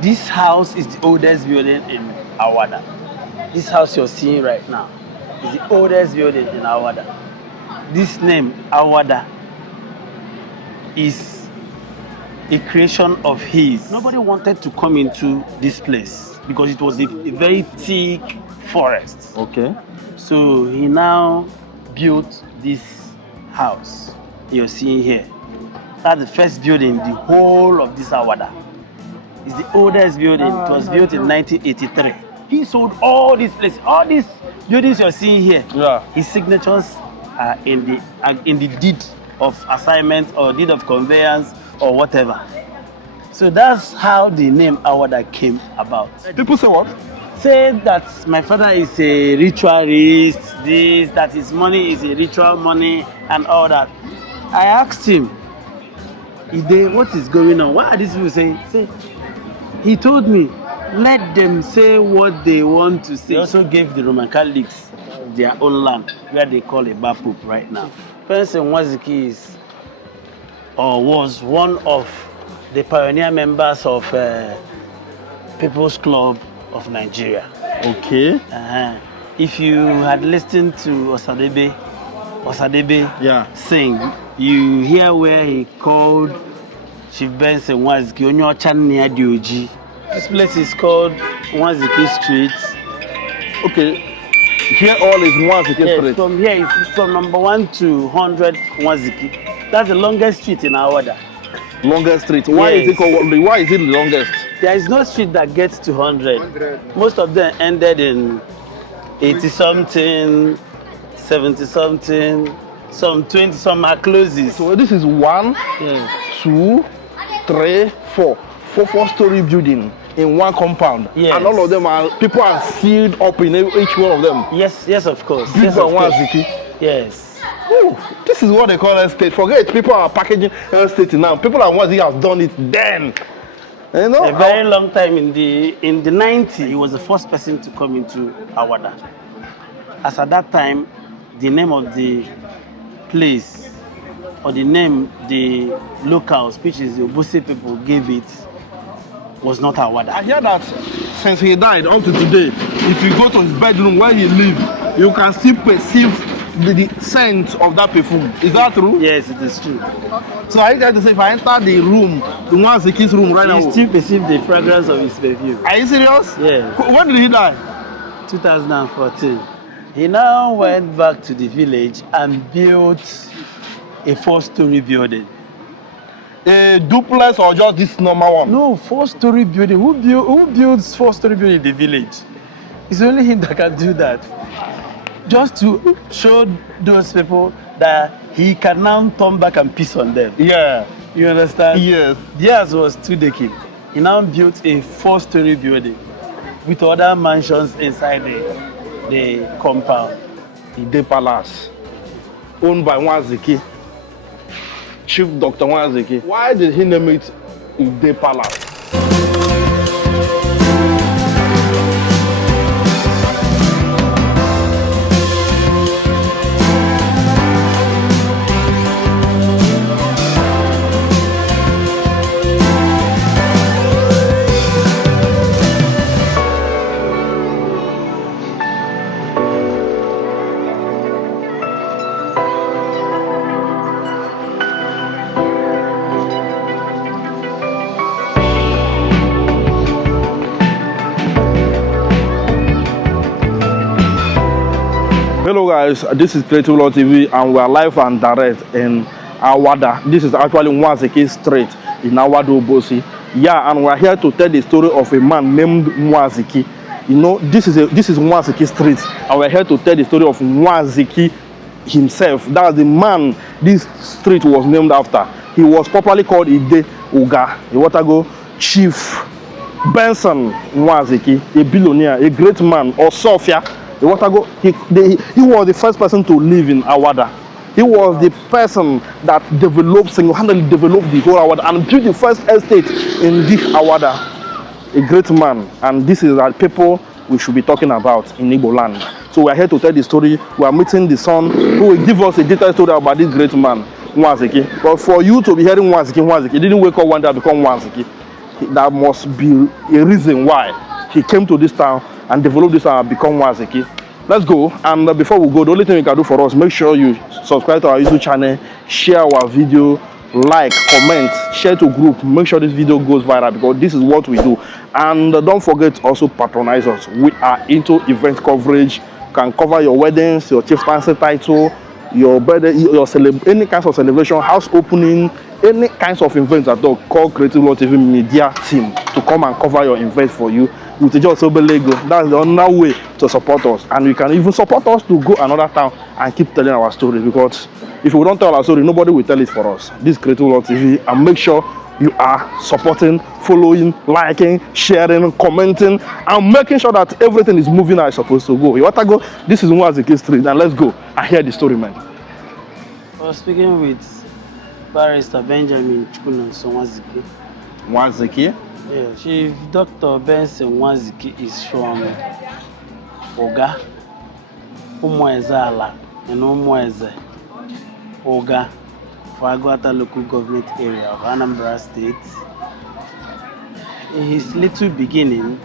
This house is the oldest building in Awada. This house you're seeing right now is the oldest building in Awada. This name, Awada, is a creation of his. Nobody wanted to come into this place because it was a very thick forest. Okay. So he now built this house you're seeing here. That's the first building, the whole of this Awada. It's the oldest building. It was built in 1983. He sold all these places, all these buildings you're seeing here. Yeah. His signatures are in the deed of assignment or deed of conveyance or whatever. So that's how the name Awada came about. People say what? Say that my father is a ritualist, that his money is a ritual money and all that. I asked him, Ide, what is going on? What are these people saying? He told me, let them say what they want to say. He also gave the Roman Catholics their own land, where they call a Bapop right now. Barrister Nwaziki was one of the pioneer members of People's Club of Nigeria. Okay. If you had listened to Osadebe sing, you hear where he called Chief Barrister Nwaziki Onyocha Dioji. This place is called Nwaziki Street. Okay. Here all is Nwaziki Street. From here, it's from number 1 to 100 Nwaziki. That's the longest street in Awada. Longest street. Why is it called? Why is it the longest? There is no street that gets to 100. Most of them ended in 80-something, 70-something, some 20, some are closes. So this is 1, 2, 3, 4. 4-story building in one compound. Yes. And all of them people are filled up in each one of them. Yes, of course. Yes. Ooh, this is what they call estate. Forget people are packaging estate now. People are ones who have done it then. You know, a very long time in the 90s, he was the first person to come into Awada. As at that time, the name of the place or the name the locals, which is the Obosi people, gave it was not Awada. I hear that since he died up to today, if you go to his bedroom where he lived, you can still perceive the scent of that perfume. Is that true? Yes, it is true. So I try to say, if I enter the room, the Nwaziki's room right now, you still perceive the fragrance of his perfume. Are you serious? Yeah. When did he die? 2014. He now went back to the village and built a 4-story building. A duplex or just this normal one? No, 4-story building. Who builds 4-story building in the village? It's only him that can do that. Just to show those people that he can now turn back and piss on them. Yeah. You understand? Yes. Theirs was 2 decades. He now built a 4-story building with other mansions inside the compound. Ide Palace, owned by Nwaziki, Chief Dr. Nwaziki. Why did he name it Ide Palace? Hello guys, this is Creative Law TV and we are live and direct in Awada. This is actually Nwaziki Street in Awada, Obosi. Yeah, and we are here to tell the story of a man named Nwaziki. You know, this is Nwaziki Street and we are here to tell the story of Nwaziki himself. That's the man this street was named after. He was popularly called Ide Estate, Chief Benson Nwaziki, a billionaire, a great man, or Sophia. He was the first person to live in Awada. He was the person that single-handedly developed the whole Awada and built the first estate in this Awada. A great man, and this is the people we should be talking about in Igbo land. So we are here to tell the story. We are meeting the son who will give us a detailed story about this great man, Nwaziki. But for you to be hearing Nwaziki, he didn't wake up one day and become Nwaziki. That must be a reason why he came to this town and developed this town and become Nwaziki. Let's go. And before we go, the only thing you can do for us, make sure you subscribe to our YouTube channel, share our video, like, comment, share to group. Make sure this video goes viral because this is what we do. And don't forget to also patronize us. We are into event coverage. You can cover your weddings, your chieftaincy title, your birthday, any kinds of celebration, house opening, any kinds of events at all. Call Creative Law TV media team to come and cover your event for you with just Lego. That's the only way to support us, and you can even support us to go another town and keep telling our story, because if we don't tell our story, nobody will tell it for us. This Creative Law TV, and make sure you are supporting, following, liking, sharing, commenting, and making sure that everything is moving as it's supposed to go. You want to go? This is Nwaziki Street, and let's go and hear the story, man. I was speaking with Barrister Chinonso Nwaziki. Nwaziki? Yeah, Chief Dr. Benson Nwaziki is from Oga, Umueze Ala, and Umueze Oga, for Awada local government area of Anambra State. In his little beginning,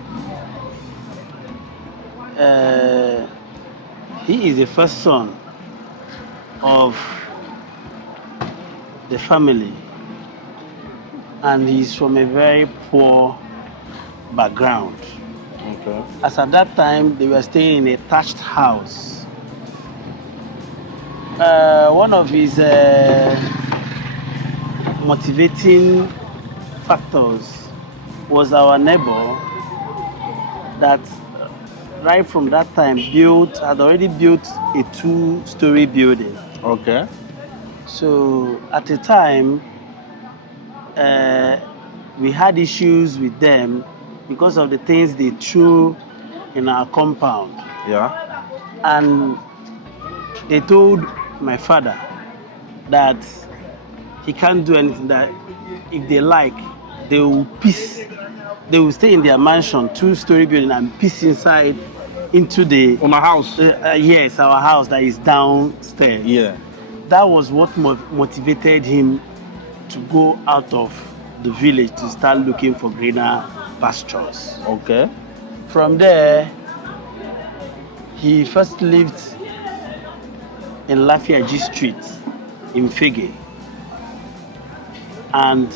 he is the first son of the family, and he's from a very poor background. Okay. As at that time, they were staying in a thatched house. One of his motivating factors was our neighbor that right from that time had already built a 2-story building. Okay. So at the time, we had issues with them because of the things they threw in our compound. Yeah. And they told my father that he can't do anything, that if they like, they will stay in their mansion, 2-story building, and piece inside into the... On a house? Yes, our house that is downstairs. Yeah. That was what motivated him to go out of the village to start looking for greener pastures. Okay. From there, he first lived in Lafiaji Street in Fege, and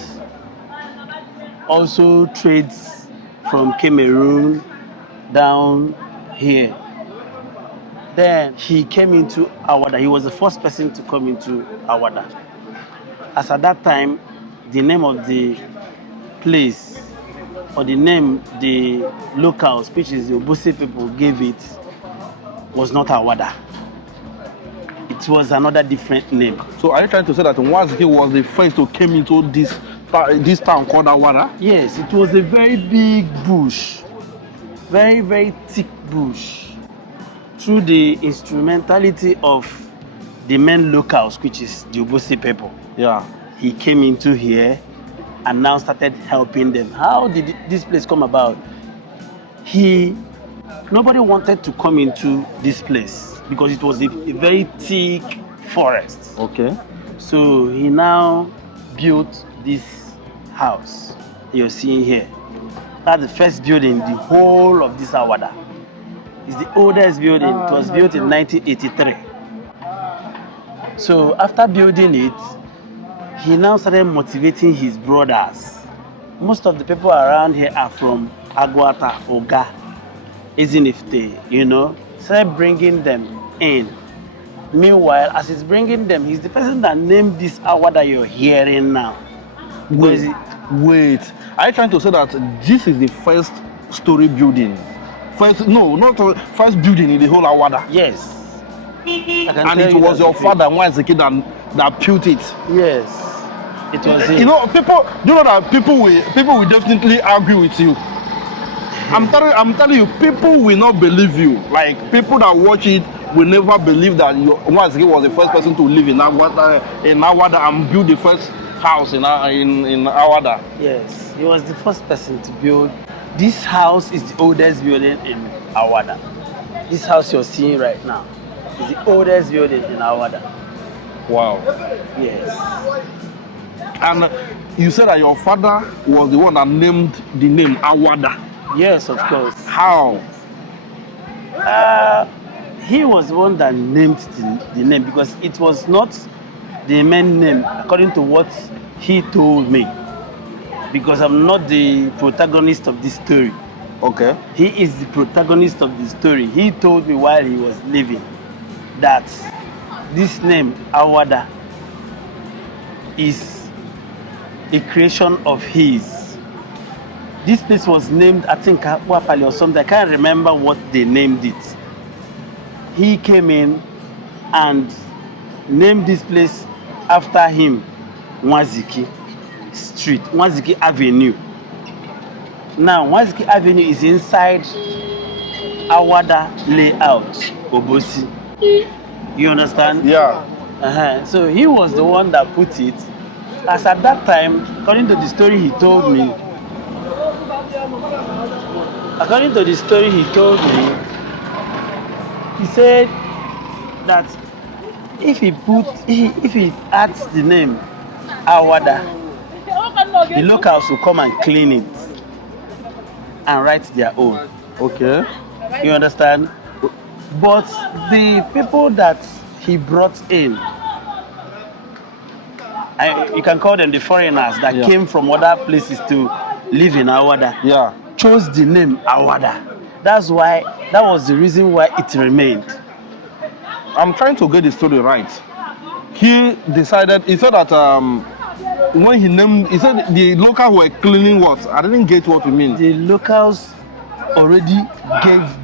also trades from Cameroon down here. Then he came into Awada. He was the first person to come into Awada. As at that time, the name of the place, or the name the locals, which is the Obosi people, gave it, was not Awada. It was another different name. So are you trying to say that Nwaziki was the first to come into this town called Awada? Yes, it was a very big bush, very, very thick bush. Through the instrumentality of the main locals, which is the Obosi people. Yeah. He came into here and now started helping them. How did this place come about? Nobody wanted to come into this place because it was a very thick forest. Okay. So he now built this house you're seeing here. That's the first building, the whole of this Awada. It's the oldest building. It was built in 1983. So after building it, he now started motivating his brothers. Most of the people around here are from Agwata, Oga, Zenith, started bringing them in. Meanwhile, as he's bringing them, he's the person that named this Awada you're hearing now. Wait. Are you trying to say that this is the first story building? First building in the whole Awada? Yes. And it was your father, Nwaziki, that built it? Yes. It was him. People, do you know that people will definitely argue with you. I'm telling you, people will not believe you. Like, people that watch it will never believe that Nwaziki was the first person to live in Awada and build the first house in Awada. Yes, he was the first person to build. This house is the oldest building in Awada. This house you're seeing right now is the oldest building in Awada. Wow. Yes. And you said that your father was the one that named the name Awada. Yes, of course. How? He was the one that named the name because it was not the main name according to what he told me. Because I'm not the protagonist of this story. Okay. He is the protagonist of the story. He told me while he was living that this name, Awada, is a creation of his. This place was named, I think, Wapali or something. I can't remember what they named it. He came in and named this place after him, Nwaziki Street, Nwaziki Avenue. Now, Nwaziki Avenue is inside Awada layout, Obosi. You understand? Yeah. So he was the one that put it. As at that time, according to the story he told me, he said that if he adds the name Awada, the locals will come and clean it and write their own. Okay. You understand? But the people that he brought in, you can call them the foreigners that came from other places to live in Awada, chose the name Awada. That was the reason why it remained. I'm trying to get the story right. He said that when he said the locals were cleaning what? I didn't get what you mean. The locals already gave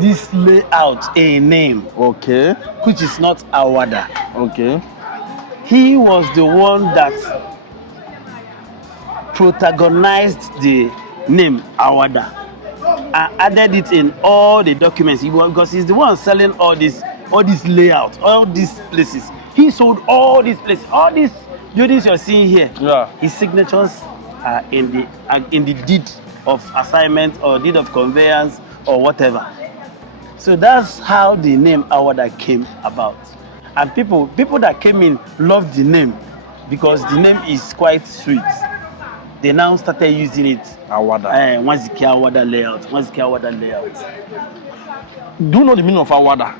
this layout a name. Okay. Which is not Awada. Okay. He was the one that protagonized the name Awada and added it in all the documents because he's the one selling all this layout, all these places. He sold all these places, all these buildings you're seeing here. Yeah. His signatures are in the deed of assignment or deed of conveyance or whatever. So that's how the name Awada came about. And people that came in loved the name because the name is quite sweet. They now started using it. Awada. Nwaziki Awada layout. Nwaziki Awada layout. Do you know the meaning of Awada?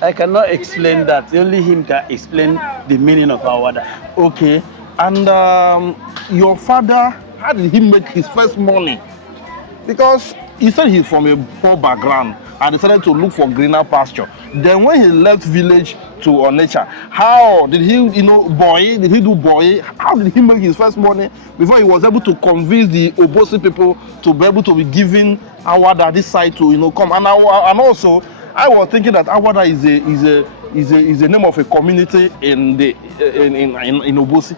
I cannot explain that. Only him can explain the meaning of Awada. Okay. And your father, how did he make his first money? Because he said he's from a poor background and decided to look for greener pasture. Then when he left village to Onitsha, how did he, Did he do boy? How did he make his first money before he was able to convince the Obosi people to be able to be giving Awada this side to, come? And also, I was thinking that Awada is a name of a community in Obosi.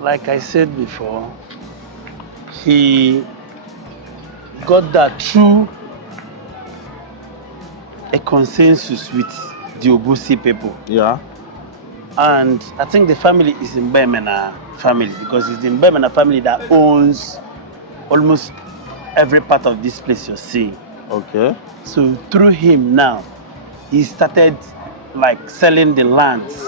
Like I said before, he got that through a consensus with the Obosi people. Yeah. And I think the family is in Mbemena family because it's the Mbemena family that owns almost every part of this place you're seeing. Okay. So through him now, he started like selling the lands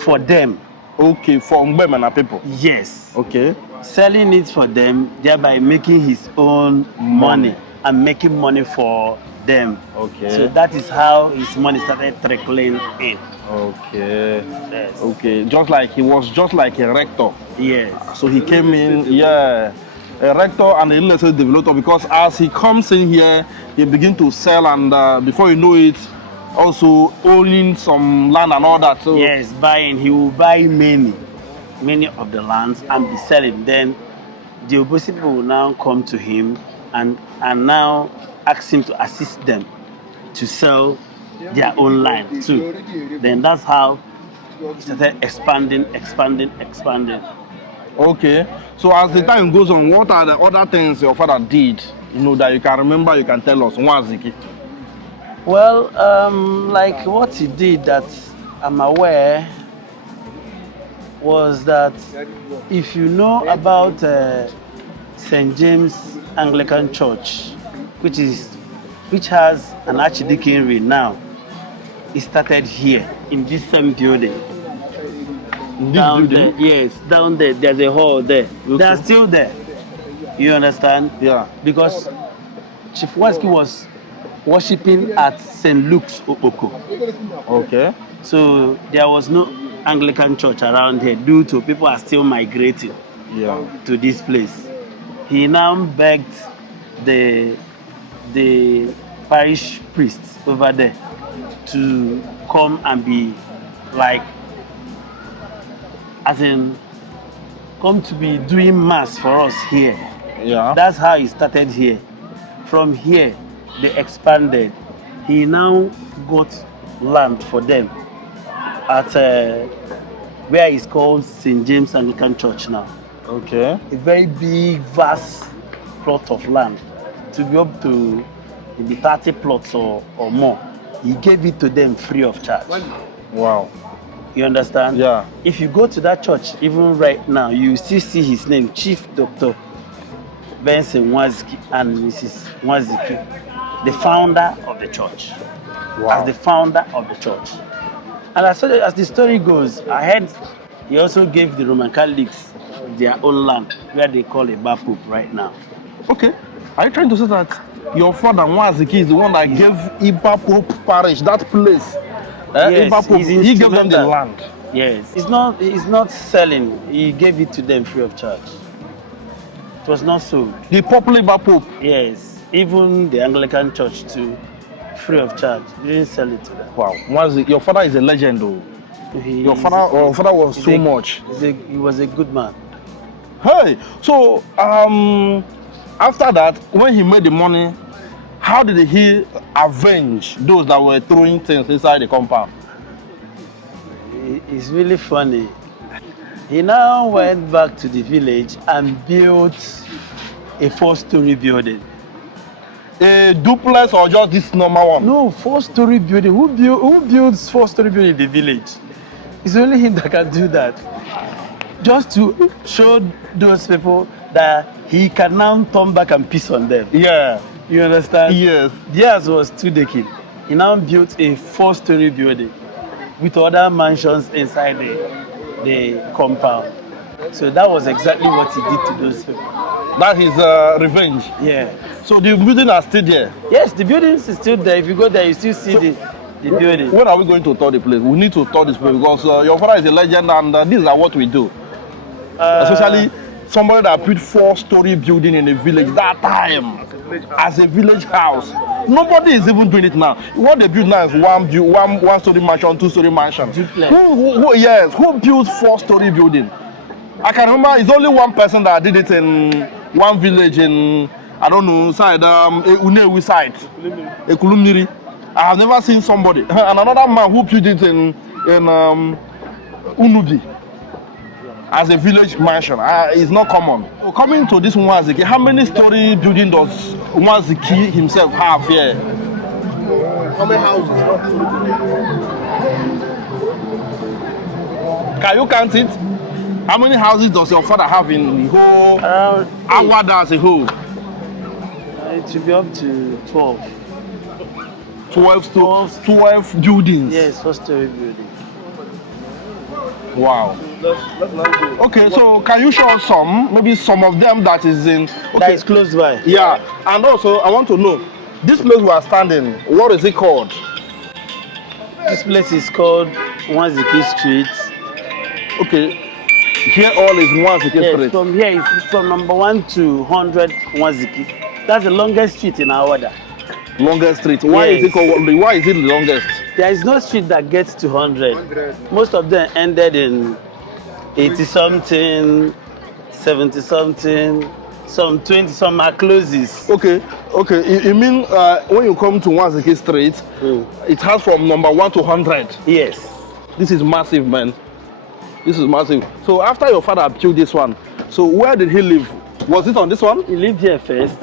for them. Okay, for Mbemena people. Yes. Okay. Selling it for them, thereby making his own money and making money for them. Okay. So that is how his money started trickling in. Okay. Yes. Okay. He was just like a rector. Yes. So he came in, a rector and a real estate developer, because as he comes in here, he begins to sell, and before you know it, also owning some land and all that. So yes, buying. He will buy many of the lands and be selling. Then the Obosi people will now come to him and now ask him to assist them to sell their own land too. Then that's how he started expanding. Okay. So as the time goes on, what are the other things your father did, that you can remember, you can tell us? Nwaziki. Well, like what he did that I'm aware was that if you know about St. James Anglican Church, which has an archdeaconry now, it started here in this same building. This Down building? there, yes, down there. There's a hall there. Okay. They are still there. You understand? Yeah. Because Chief Nwaziki was worshiping at St. Luke's Okpoko. Okay. So there was no Anglican church around here due to people are still migrating to this place. He now begged the parish priest over there to come and be like, as in, come to be doing mass for us here. Yeah. That's how he started here. From here, they expanded. He now got land for them at where it's called St. James Anglican Church now. Okay. A very big, vast plot of land to be up to maybe 30 plots or more. He gave it to them free of charge. Wow. You understand? Yeah. If you go to that church, even right now, you still see his name, Chief Dr. Benson Nwaziki and Mrs. Nwaziki, the founder of the church. Wow. As the founder of the church. And as the story goes, I heard he also gave the Roman Catholics their own land, where they call a Bar Pope right now. Okay. Are you trying to say that your father Nwaziki is the one that gave Iba Pope Parish that place? Yes, Iba Pope, he's he gave them the instrumental. land. Yes. He's not selling. He gave it to them free of charge. It was not sold. The popular Iba Pope. Yes. Even the Anglican Church too, free of charge. He didn't sell it to them. Wow. Nwaziki, your father is a legend though. Your father was so much. He was a good man. Hey, so after that, when he made the money, how did he avenge those that were throwing things inside the compound? It's really funny. He now went back to the village and built a 4-story building. A duplex or just this normal one? No, 4-story building. Who builds 4-story building in the village? It's only him that can do that. Just to show those people that he can now turn back and piss on them. Yeah. You understand? Yes. Theirs was 2 decades. He now built a 4-story building with other mansions inside the compound. So that was exactly what he did to those people. That is revenge. Yeah. So the building are still there? Yes, the building is still there. If you go there, you still see the building. When are we going to tour the place? We need to tour this place because your father is a legend and these are what we do. Especially somebody that built 4-story building in a village that time as a village house. Nobody is even doing it now. What they build now is one-story mansion, 2-story mansion. Who built 4-story building? I can remember it's only one person that did it in one village in, I don't know, side Unewi side, Ekulumiri. I have never seen somebody. And another man who built it in Unubi as a village mansion. It's not common. So coming to this Nwaziki, how many story building does Nwaziki himself have here? How many houses? Can you count it? How many houses does your father have in the whole Awada as a whole? It should be up to 12. 12 buildings. Yes, 4-story building. Wow. Okay, so can you show us maybe some of them that is in... Okay. That is close by. Yeah, and also I want to know, this place we are standing, what is it called? This place is called Nwaziki Street. Okay, here all is Nwaziki Yes, Street. from here it's from number 1 to 100 Nwaziki. That's the longest street in Awada. Longest street. Why is it called? Why is it the longest? There is no street that gets to 100. Most of them ended in 80-something, 70-something, some 20, some are closes. Okay. You mean when you come to Nwaziki Street, it has from number 1 to 100? Yes. This is massive, man. This is massive. So after your father built this one, so where did he live? Was it on this one? He lived here first.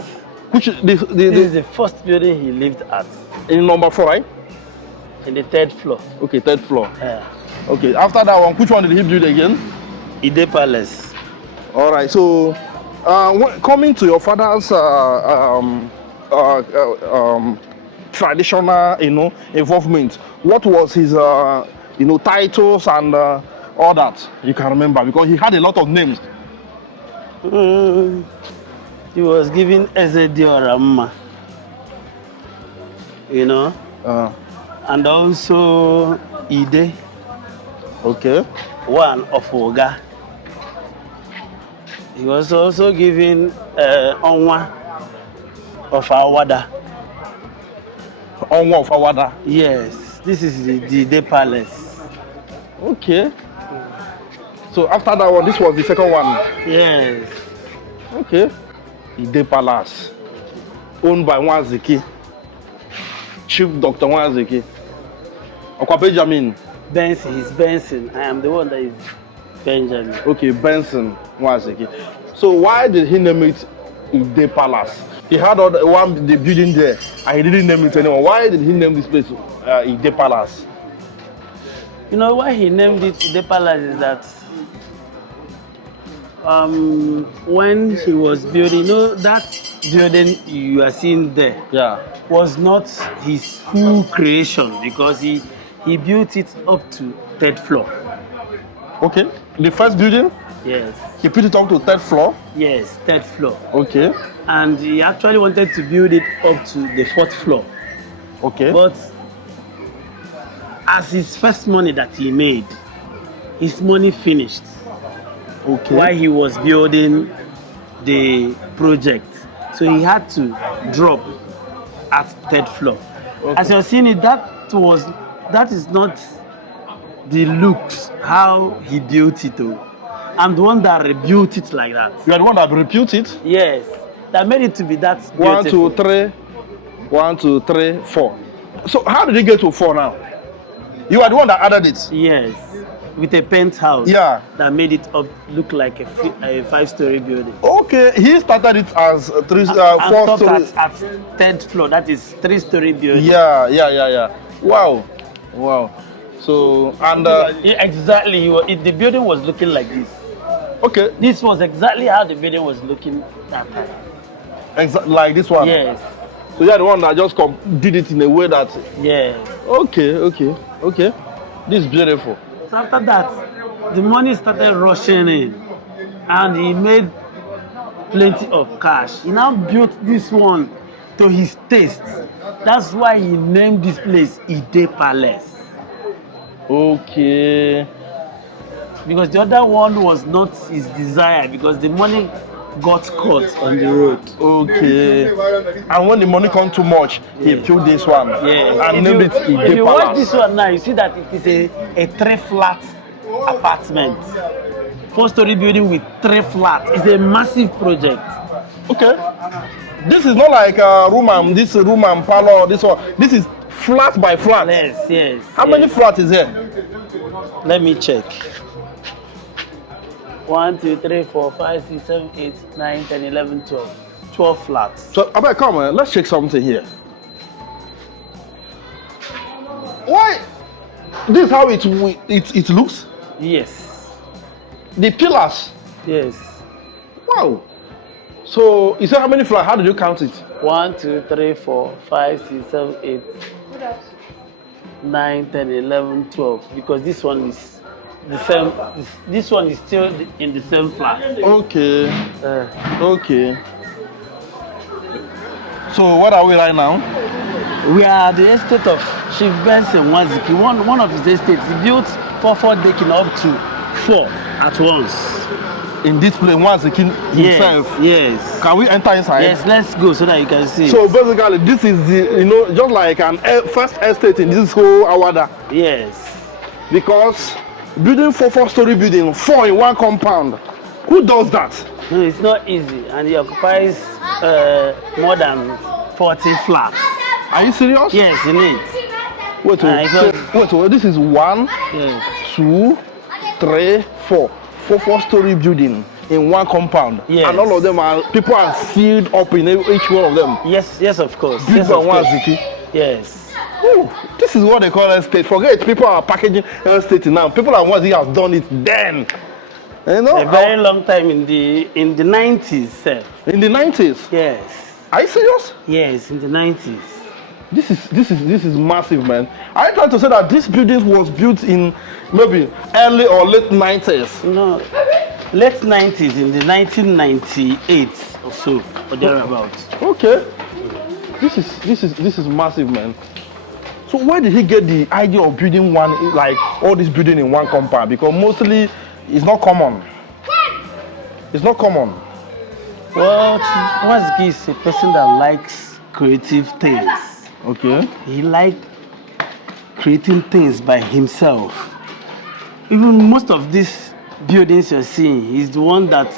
Which This is the first building he lived at. In number 4, right? In the 3rd floor. Okay, 3rd floor. Yeah. Okay, after that one, which one did he build again? Ide Palace. All right, so coming to your father's traditional, involvement, what was his titles and all that you can remember? Because he had a lot of names. He was given Ezedi Oramma, and also Ide. Okay. One of Oga. He was also given Onwa of Awada. Onwa of Awada. Yes, this is the Ide Palace. Okay. So after that one, this was the second one. Yes. Okay. Ide Palace, owned by Nwaziki, Chief Dr. Nwaziki. Okwa Benjamin. Benson, he's Benson. I am the one that is Benjamin. Okay, Benson Nwaziki. So why did he name it Ide Palace? He had the building there, and he didn't name it anymore. Why did he name this place Ide Palace? Why he named it Ide Palace is that when he was building, that building you are seeing there, was not his full creation because he built it up to 3rd floor. Okay, the first building? Yes. He put it up to 3rd floor? Yes, 3rd floor. Okay. And he actually wanted to build it up to the 4th floor. Okay. But as his first money that he made, his money finished. Okay. While he was building the project. So he had to drop at 3rd floor. Okay. As you're seeing it, that is not the looks, how he built it. I'm the one that rebuilt it like that. You are the one that rebuilt it? Yes. That made it to be that beautiful. 1, 2, 3. 1, 2, 3, 4. So how did he get to 4 now? You are the one that added it? Yes. With a penthouse. Yeah. That made it look like a 5-story building. Okay. He started it as 4 stories. At 3rd floor. That is 3-story building. Yeah. Wow. So, and exactly, the building was looking like this. Okay. This was exactly how the building was looking that time. Like this one? Yes. So you are the one that just did it in a way that... Yeah. Okay. This is beautiful. So after that, the money started rushing in. And he made plenty of cash. He now built this one to his taste. That's why he named this place Ide Palace. Okay. Because the other one was not his desire because the money got caught on the road. Okay. And when the money comes too much, he built this one. Yeah. And named it Ide Palace. If you watch this one now, you see that it is a 3-flat apartment. 4-story building with 3 flats. It's a massive project. Okay. This is not like room and parlor. This one. This is flat by flat. Yes. How many flats is there? Let me check. 1, 2, 3, 4, 5, 6, 7, 8, 9, 10, 11, 12. 12 flats. So, Abba, come on, let's check something here. Why? This is how it looks? Yes. The pillars? Yes. Wow. So, you said how many flats? How did you count it? 1, 2, 3, 4, 5, 6, 7, 8, 9, 10, 11, 12. Because this one is the same. This one is still in the same flat. Okay. Okay. So, where are we right now? We are at the estate of Chief Benson Nwaziki. One of his estates. He built 4 decking up to 4 at once. In this place, Nwaziki himself? Yes. Can we enter inside? Yes, let's go so that you can see. So basically, this is just like an first estate in this whole Awada. Yes. Because building 4-story building, 4 in one compound. Who does that? No, it's not easy, and it occupies more than 40 flats. Are you serious? Yes, in it. Wait, this is 1, 2, 3, 4. 4-story building in one compound. Yes. And all of them people are filled up in each one of them. Yes, of course. Built by Nwaziki. Yes. Ooh, this is what they call estate. Forget people are packaging estate now. People are Nwaziki have done it then. A very long time in the 90s, sir. In the 90s? Yes. Are you serious? Yes, in the 90s. This is massive, man. Are you trying to say that this building was built in maybe early or late 90s? No, late 90s, in the 1998 or so, or thereabouts. Okay. This is massive, man. So where did he get the idea of building one, like all this building in one compound? Because mostly it's not common. It's not common. Well, Nwaziki is a person that likes creative things. Okay. He liked creating things by himself. Even most of these buildings you're seeing, he's the one that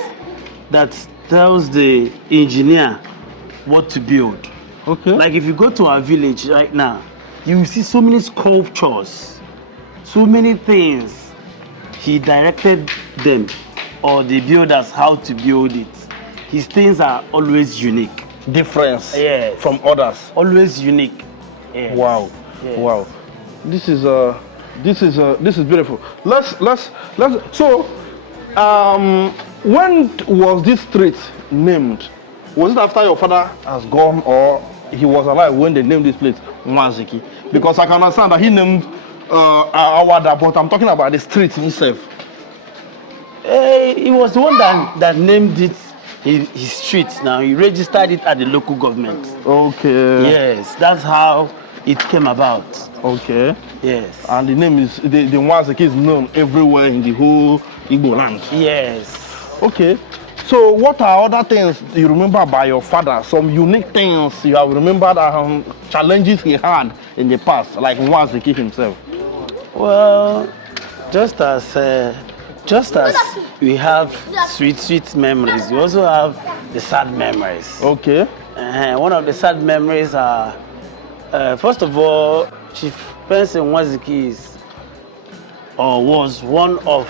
tells the engineer what to build. Okay. Like if you go to our village right now, you will see so many sculptures, so many things. He directed them, or the builders, how to build it. His things are always unique. Difference Yes. from others. Always unique. Yes. Wow. Yes. Wow. This is beautiful. Let's so when was this street named? Was it after your father has gone or he was alive when they named this place Nwaziki? Because I can understand that he named Awada, but I'm talking about the street himself. He was the one that named it his street. Now he registered it at the local government. Okay. Yes, that's how it came about. Okay. Yes. And the name is the Nwaziki is known everywhere in the whole Igbo land. Yes. Okay. So what are other things you remember about your father? Some unique things you have remembered, challenges he had in the past, like Nwaziki himself. Well, just as we have sweet memories, we also have the sad memories. Okay. One of the sad memories are, first of all, Chief Benson Nwaziki was one of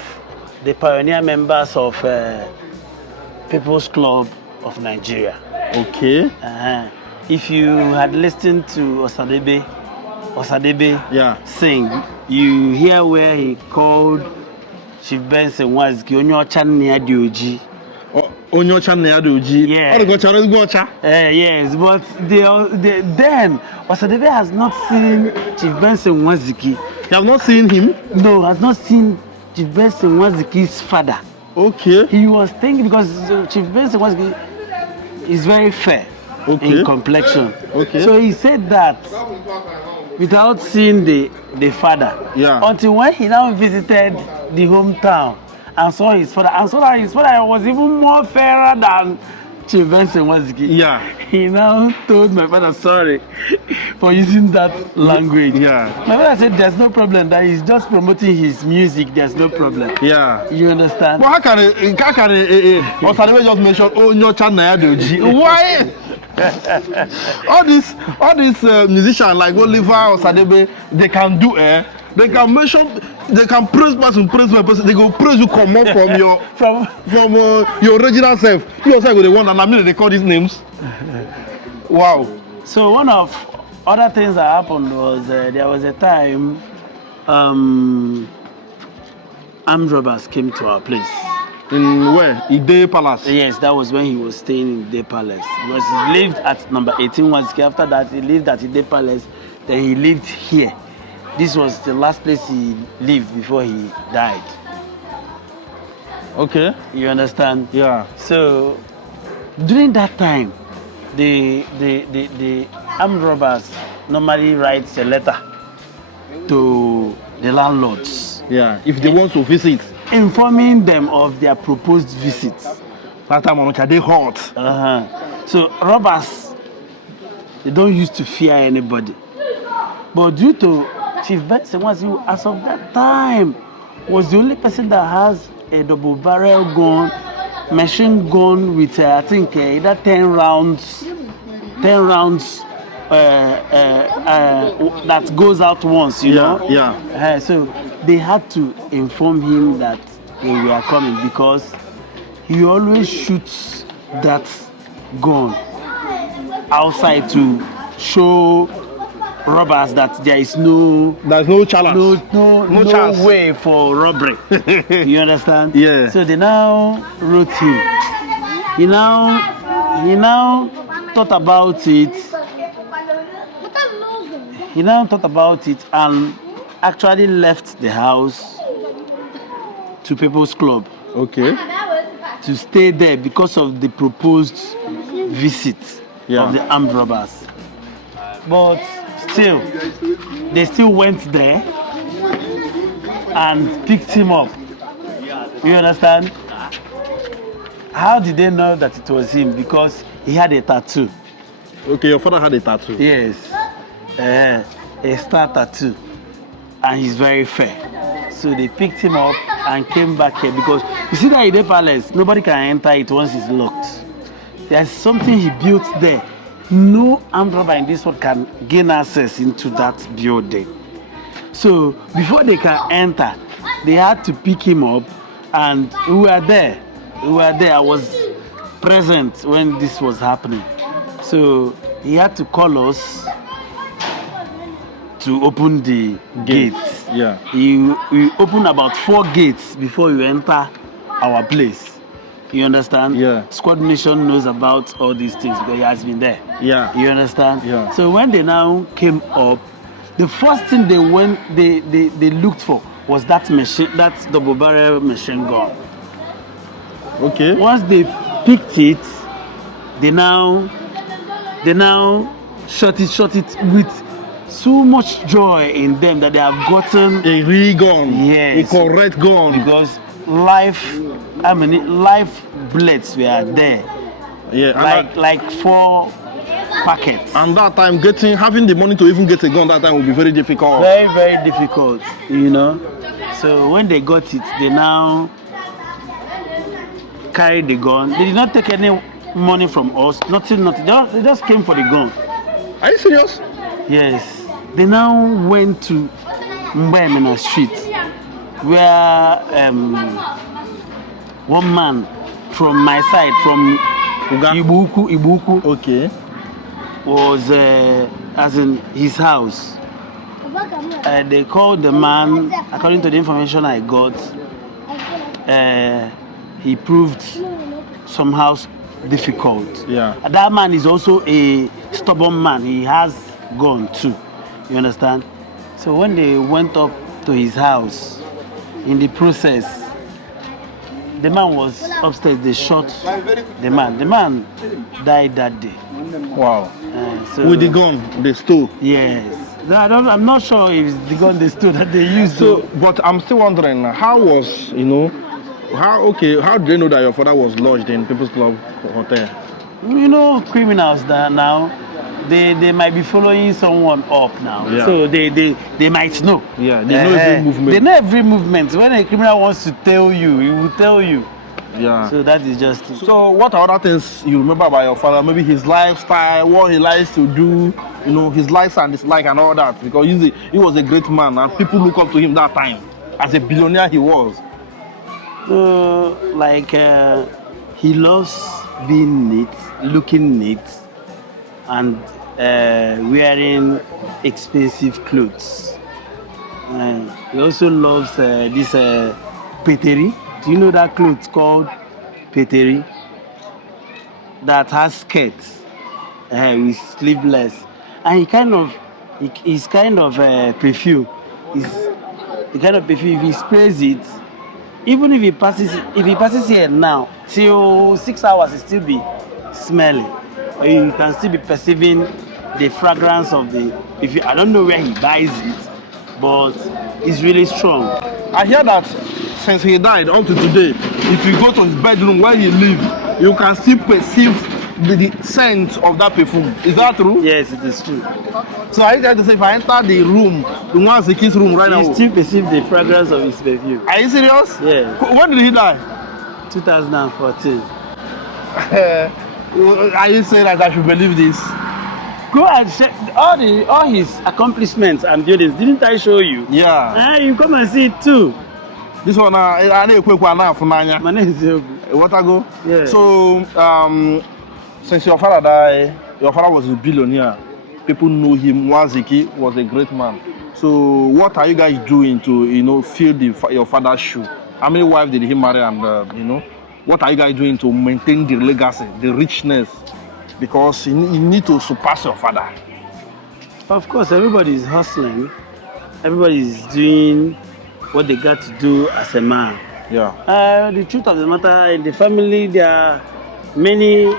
the pioneer members of People's Club of Nigeria. Okay. If you had listened to Osadebe sing, you hear where he called Chief Benson Nwaziki Onyocha Nneadioji. Onyocha Nneadioji. Yeah. Yes, but then Osadebe has not seen Chief Benson Nwaziki. You have not seen him? No, has not seen Chief Benson Nwaziki's father. Okay. He was thinking because Chief Benson Nwaziki is very fair in complexion. Okay. So he said that without seeing the father. Yeah. Until when he now visited the hometown and saw his father, and saw that his father was even more fairer than Chief Benson Nwaziki. Yeah. He now told my father sorry for using that language. Yeah. My father said there's no problem, that he's just promoting his music, there's no problem. Yeah. You understand? But how can Osadebe just mention Onyocha Nneadioji? Why? all these musicians like Oliver Osadebe, they can do they can mention, they can praise person, they go praise you come up from your from your original self. You also go the one, and I mean they call these names. Wow. So one of other things that happened was there was a time armed robbers came to our place. In where? Ide Palace? Yes, that was when he was staying in Ide Palace. Because he lived at number 18 Nwaziki. After that, he lived at Ide Palace. Then he lived here. This was the last place he lived before he died. Okay. You understand? Yeah. So during that time, the armed robbers normally write a letter to the landlords. Yeah. If they want to visit, informing them of their proposed visits. That time they hot. So robbers, they don't used to fear anybody. But due to Chief Benson Nwaziki, as of that time, was the only person that has a double barrel gun, machine gun with I think either 10 rounds that goes out once, you know. Yeah. So they had to inform him that they were coming because he always shoots that gun outside to show robbers that there's no challenge. No chance. way for robbery. You understand? Yeah. So they now wrote him. He now thought about it he now thought about it and actually left the house to People's Club Okay. to stay there because of the proposed visit Yeah. of the armed robbers. But still, they still went there and picked him up. You understand? How did they know that it was him? Because he had a tattoo. Okay, your father had a tattoo. Yes, a star tattoo, and he's very fair. So they picked him up and came back here because you see that Ide Palace, nobody can enter it once it's locked. There's something he built there. No armed robber in this world can gain access into that building. So before they can enter, they had to pick him up, and we were there. I was present when this was happening. So he had to call us to open the gates. Yeah. We opened about 4 gates before you enter our place. You understand? Yeah. Squad Nation knows about all these things because he has been there. Yeah. You understand? Yeah. So when they now came up, the first thing they looked for was that machine, that double barrel machine gun. Okay. Once they picked it, they now shot it with so much joy in them that they have gotten A real gun. Yes. A correct gun. because life bullets were there, Yeah. like 4 packets. And that time, having the money to even get a gun that time would be very difficult. Very, very difficult, you know. So when they got it, they now carried the gun. They did not take any money from us, nothing. They just came for the gun. Are you serious? Yes. They now went to Mbemena Street, where one man from my side, from Ibuku, Okay. was as in his house. They called the man, according to the information I got, he proved somehow difficult. Yeah. That man is also a stubborn man. He has gun too. You understand? So when they went up to his house, in the process, the man was upstairs. They shot the man. The man died that day. Wow. So, With the gun they stole. Yes. No, I'm not sure if it's the gun they stole that they used. So, but I'm still wondering, how was, how did they know that your father was lodged in People's Club Hotel? You know, criminals that now, they might be following someone up now. Yeah. So they might know. Yeah, they know every movement. They know every movement. When a criminal wants to tell you, he will tell you. Yeah. So that is just it. So what are other things you remember about your father? Maybe his lifestyle, what he likes to do, his likes and dislikes and all that. Because he was a great man and people look up to him that time. As a billionaire he was. So, he loves being neat, looking neat, and wearing expensive clothes. He also loves this peteri. Do you know that clothes called peteri? That has skirts with sleeveless, and his kind of perfume is the kind of perfume. If he sprays it, even if he passes here now till 6 hours, it still be smelling. Or you can still be perceiving the fragrance of the perfume. I don't know where he buys it, but it's really strong. I hear that since he died up to today, if you go to his bedroom where he lives, you can still perceive the scent of that perfume. Is that true? Yes, it is true. So are you trying to say if I enter the room, the Nwaziki's room right now? You still perceive the fragrance of his perfume. Are you serious? Yeah. When did he die? 2014. Are you saying that I should believe this? Go and check all his accomplishments and buildings. Didn't I show you? Yeah. You come and see it too. This one, I need to My name is Yobu. What I go? Yeah. So, since your father died, your father was a billionaire. People know him. Nwaziki was a great man. So, what are you guys doing to, fill your father's shoe? How many wives did he marry? And what are you guys doing to maintain the legacy, the richness? Because you need to surpass your father. Of course, everybody is hustling. Everybody is doing what they got to do as a man. Yeah. The truth of the matter, in the family, there are many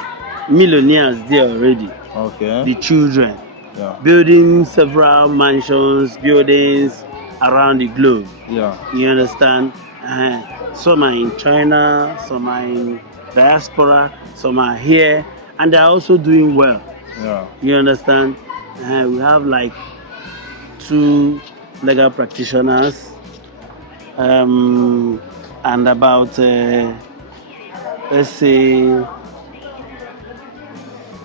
millionaires there already. Okay. The children, Yeah. building several mansions, buildings around the globe. Yeah. You understand? Some are in China, some are in diaspora, some are here, and they are also doing well. Yeah. You understand? We have like 2 legal practitioners, and about let's say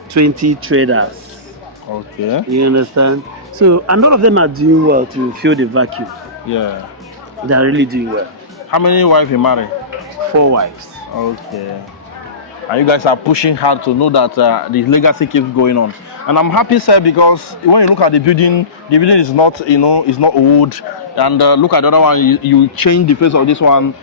20 traders. Okay. You understand? So, and all of them are doing well to fill the vacuum. Yeah. They are really doing well. How many wives you married? 4 wives. Okay. And you guys are pushing hard to know that the legacy keeps going on. And I'm happy, sir, because when you look at the building is not, it's not old. And look at the other one, you change the face of this one.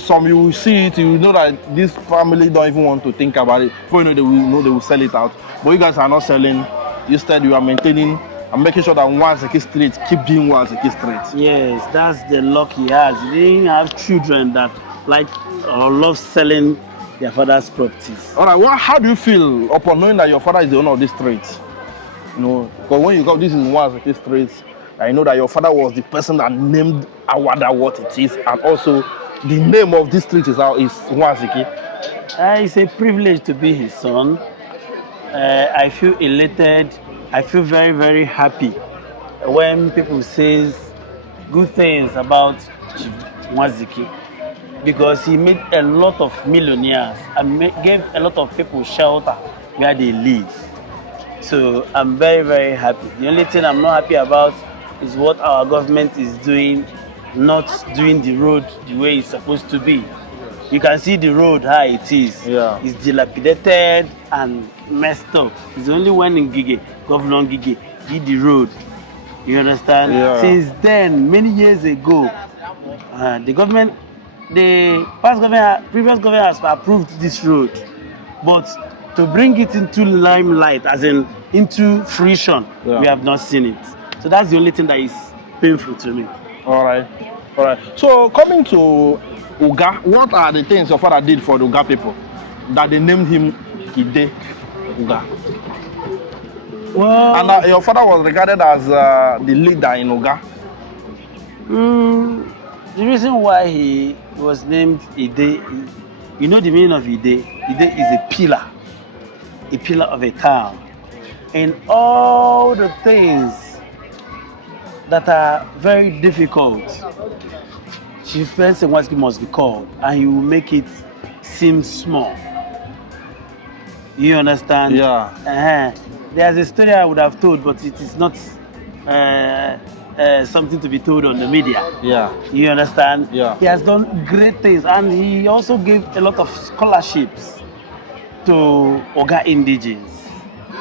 Some you will see it, you know that this family don't even want to think about it. Before you know, they will sell it out. But you guys are not selling. Instead, you are maintaining and making sure that Nwaziki Street keep being Nwaziki Street. Yes, that's the luck he has. He didn't have children that like or love selling their father's properties. All right, how do you feel upon knowing that your father is the owner of this street? Because when you go, this is Nwaziki Street, I know that your father was the person that named Awada what it is, and also the name of this street is Nwaziki. It's a privilege to be his son. I feel elated. I feel very, very happy when people say good things about Nwaziki, because he made a lot of millionaires and gave a lot of people shelter where they live. So I'm very, very happy. The only thing I'm not happy about is what our government is doing, not doing the road the way it's supposed to be. You can see the road how it is. Yeah. It's dilapidated and messed up. It's only when Governor Ngige did the road. You understand? Yeah. Since then, many years ago, the previous government has approved this road, but to bring it into limelight, as in into fruition, we have not seen it. So that's the only thing that is painful to me. All right. So coming to Uga, what are the things your father did for the Uga people that they named him Ide Uga? Well, And your father was regarded as the leader in Uga. The reason why he was named Ide, you know the meaning of Ide? Ide is a pillar of a town. And all the things that are very difficult, Chief Nwaziki must be called, and he will make it seem small. You understand? Yeah. There's a story I would have told, but it is not something to be told on the media. Yeah. You understand? Yeah. He has done great things, and he also gave a lot of scholarships to Oga indigenes.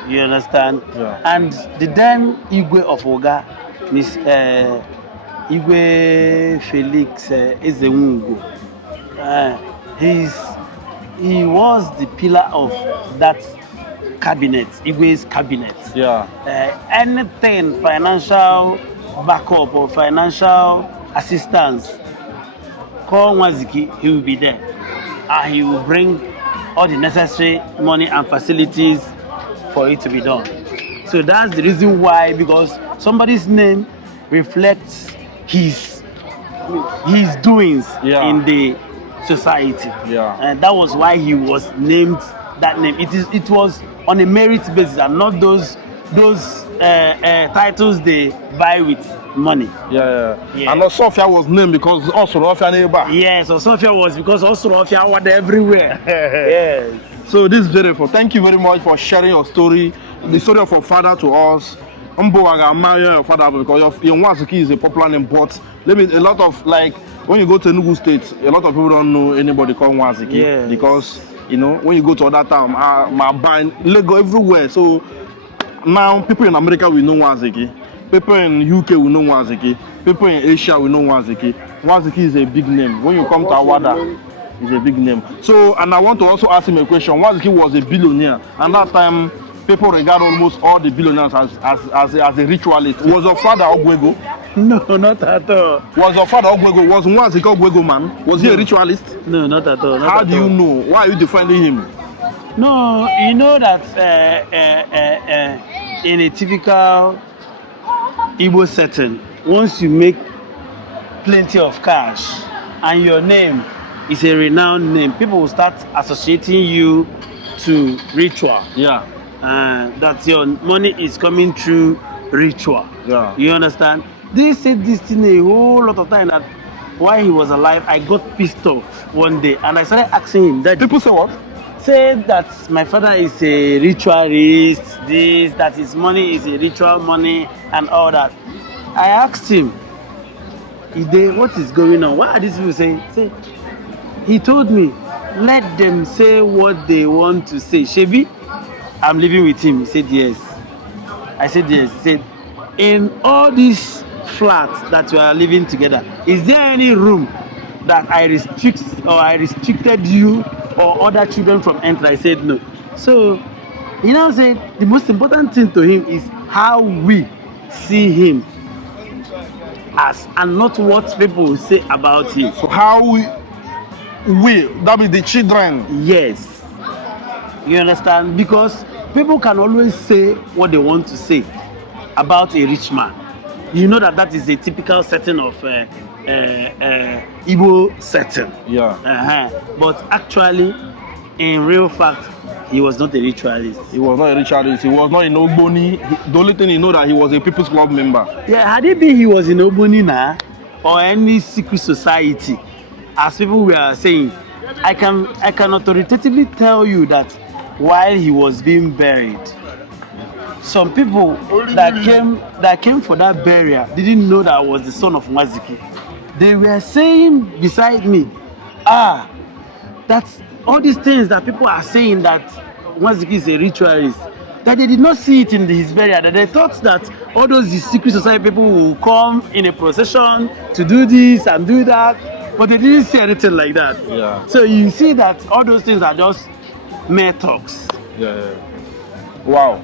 You understand? Yeah. And the then Igwe of Oga, Miss Igwe Felix Ezenwugo, he was the pillar of that cabinet, Igwe's cabinet. Yeah. Anything financial backup or financial assistance, call Nwaziki, he will be there. And he will bring all the necessary money and facilities for it to be done. So that's the reason why, because somebody's name reflects his doings in the society. Yeah. And that was why he was named that name. It was on a merit basis and not those titles they buy with money. Yeah. And Osofia was named because Osorofia neighbor. Yes, Osofia was because Osorofia was everywhere. Yes. So this is beautiful. Thank you very much for sharing your story, the story of your father to us. Your father, because your Nwaziki is a popular name, but a lot of, like, when you go to Enugu State, a lot of people don't know anybody called Nwaziki, because when you go to other town, Lego everywhere. So now people in America will know Nwaziki, people in UK will know Nwaziki, people in Asia will know Nwaziki. Nwaziki is a big name. When you come to Awada, it's a big name. So, and I want to also ask him a question. Nwaziki was a billionaire, and that time people regard almost all the billionaires as a ritualist. Was your father Ogwego? No, not at all. Was your father Ogwego? Was Nwaziki Ogwego man? Was he a ritualist? No, not at all. How do you know? Why are you defending him? No, you know that in a typical Igbo setting, once you make plenty of cash and your name is a renowned name, people will start associating you to ritual. Yeah. That your money is coming through ritual. Yeah. You understand? They said this thing a whole lot of time that while he was alive, I got pissed off one day and I started asking him that. People say what? Say that my father is a ritualist, this, that his money is a ritual money and all that. I asked him, Ide, what is going on? What are these people saying? Say, he told me, let them say what they want to say. Shebi, I'm living with him. He said yes. I said yes. He said, in all these flats that we are living together, is there any room that I restricted you or other children from entering? I said no. So, you know, said the most important thing to him is how we see him as, and not what people say about him. So how we that means the children. Yes. You understand? Because people can always say what they want to say about a rich man. You know that is a typical setting of Igbo setting. Yeah. But actually, in real fact, he was not a ritualist. He was not a ritualist. He was not in Ogboni. The only thing you know that he was a People's Club member. Yeah, had it been he was in Ogboni now, or any secret society, as people were saying, I can authoritatively tell you that while he was being buried, some people that came for that burial didn't know that I was the son of Nwaziki. They were saying beside me, that's all these things that people are saying that Nwaziki is a ritualist, that they did not see it in his burial, that they thought that all those secret society people will come in a procession to do this and do that, but they didn't see anything like that. Yeah. So you see that all those things are just mere talks. Yeah. Wow.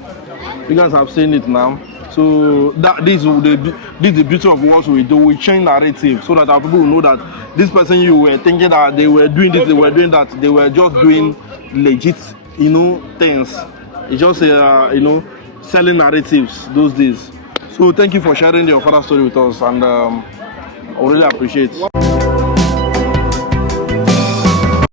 You guys have seen it now. So this is the beauty of what we do. We change narrative so that our people will know that this person you were thinking that they were doing this, they were doing that, they were just doing legit, things. It's just selling narratives those days. So thank you for sharing your father's story with us, and I really appreciate it.